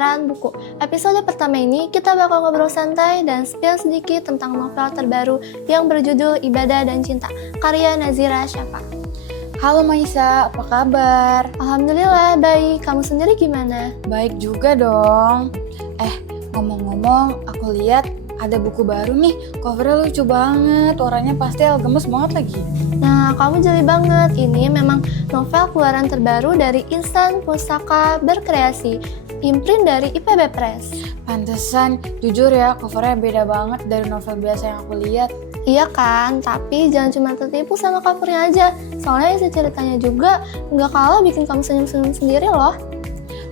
penasaran buku. Episode pertama ini kita bakal ngobrol santai dan spill sedikit tentang novel terbaru yang berjudul Ibadah dan Cinta, karya Nazira Syafa. Halo Maisa, apa kabar? Alhamdulillah baik, kamu sendiri gimana? Baik juga dong. Ngomong-ngomong, aku lihat ada buku baru nih, covernya lucu banget, warnanya pastel, gemes banget lagi. Nah, kamu jeli banget, ini memang novel keluaran terbaru dari Insan Pustaka Berkreasi, imprint dari IPB Press. Pantesan, jujur ya, covernya beda banget dari novel biasa yang aku lihat. Iya kan, tapi jangan cuma tertipu sama covernya aja, soalnya isi ceritanya juga nggak kalah bikin kamu senyum-senyum sendiri loh.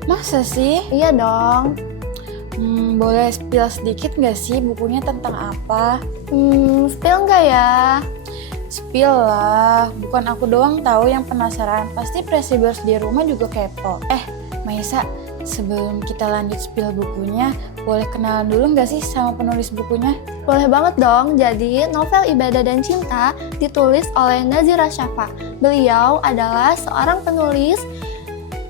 Masa sih? Iya dong. Boleh spill sedikit nggak sih bukunya tentang apa? Spill nggak ya? Spill lah, bukan aku doang tahu yang penasaran, pasti Presibers di rumah juga kepo. Maisa, sebelum kita lanjut spill bukunya, boleh kenalan dulu nggak sih sama penulis bukunya? Boleh banget dong, jadi novel Ibadah dan Cinta ditulis oleh Nazira Syafa. Beliau adalah seorang penulis,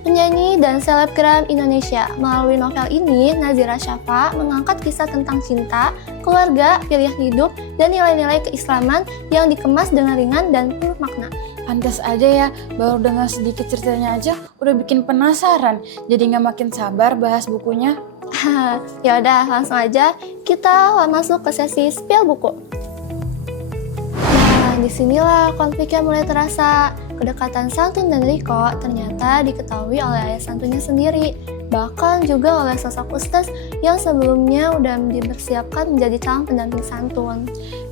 penyanyi, dan selebgram Indonesia. Melalui novel ini, Nazira Syafa mengangkat kisah tentang cinta, keluarga, pilihan hidup, dan nilai-nilai keislaman yang dikemas dengan ringan dan penuh makna. Pantas aja ya, baru dengar sedikit ceritanya aja udah bikin penasaran, jadi nggak makin sabar bahas bukunya. Ya udah, langsung aja kita masuk ke sesi spill buku. Nah, disinilah konfliknya mulai terasa. Kedekatan Santun dan Riko ternyata diketahui oleh ayah Santunnya sendiri, bahkan juga oleh sosok Ustaz yang sebelumnya udah dipersiapkan menjadi calon pendamping Santun.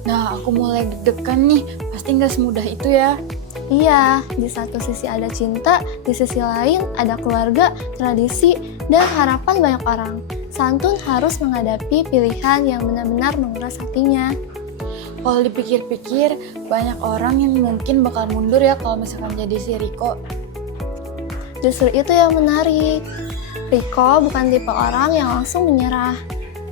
Nah, aku mulai deg-degan nih, pasti nggak semudah itu ya. Iya, di satu sisi ada cinta, di sisi lain ada keluarga, tradisi, dan harapan banyak orang. Santun harus menghadapi pilihan yang benar-benar menguras hatinya. Kalau dipikir-pikir, banyak orang yang mungkin bakal mundur ya kalau misalkan jadi si Riko. Justru itu yang menarik. Riko bukan tipe orang yang langsung menyerah.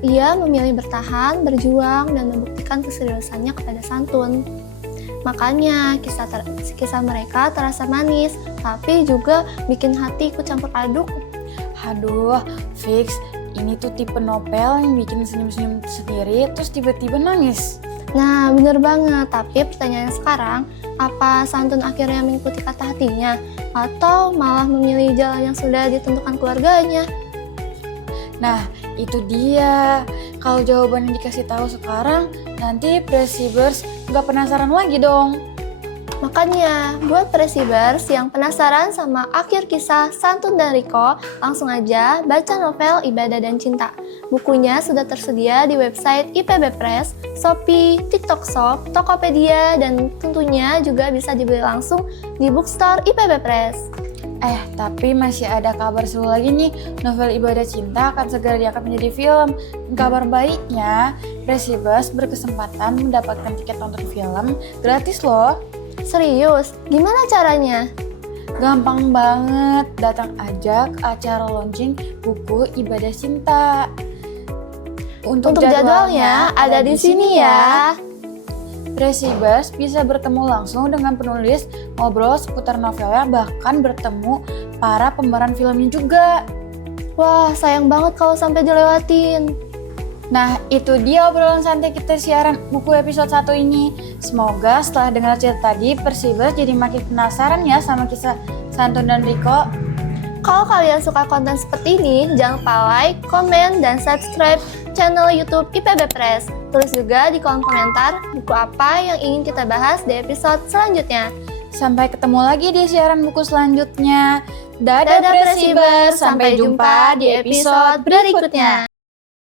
Ia memilih bertahan, berjuang, dan membuktikan keseriusannya kepada Santun. Makanya kisah mereka terasa manis, tapi juga bikin hati ikut campur aduk. Aduh, fix. Ini tuh tipe novel yang bikin senyum-senyum sendiri, terus tiba-tiba nangis. Nah, bener banget. Tapi pertanyaan sekarang, apa Santun akhirnya mengikuti kata hatinya? Atau malah memilih jalan yang sudah ditentukan keluarganya? Nah, itu dia. Kalau jawabannya dikasih tahu sekarang, nanti Presibers nggak penasaran lagi dong. Makanya, buat Presibers yang penasaran sama akhir kisah Santun dan Riko, langsung aja baca novel Ibadah dan Cinta. Bukunya sudah tersedia di website IPB Press, Shopee, TikTok Shop, Tokopedia, dan tentunya juga bisa dibeli langsung di bookstore IPB Press. Tapi masih ada kabar seru lagi nih, novel Ibadah Cinta akan segera diangkat menjadi film. Kabar baiknya, Presibers berkesempatan mendapatkan tiket nonton film gratis loh. Serius? Gimana caranya? Gampang banget, datang aja ke acara launching buku Ibadah Cinta. Untuk jadwalnya ada di sini ya. Presibers bisa bertemu langsung dengan penulis, ngobrol seputar novelnya, bahkan bertemu para pemeran filmnya juga. Wah, sayang banget kalau sampai dilewatin. Nah, itu dia obrolan santai kita siaran buku episode 1 ini. Semoga setelah dengar cerita tadi, Persibers jadi makin penasaran ya sama kisah Santun dan Riko. Kalau kalian suka konten seperti ini, jangan lupa like, komen, dan subscribe channel YouTube IPB Press. Tulis juga di kolom komentar buku apa yang ingin kita bahas di episode selanjutnya. Sampai ketemu lagi di siaran buku selanjutnya. Dadah Presibers, sampai jumpa di episode berikutnya.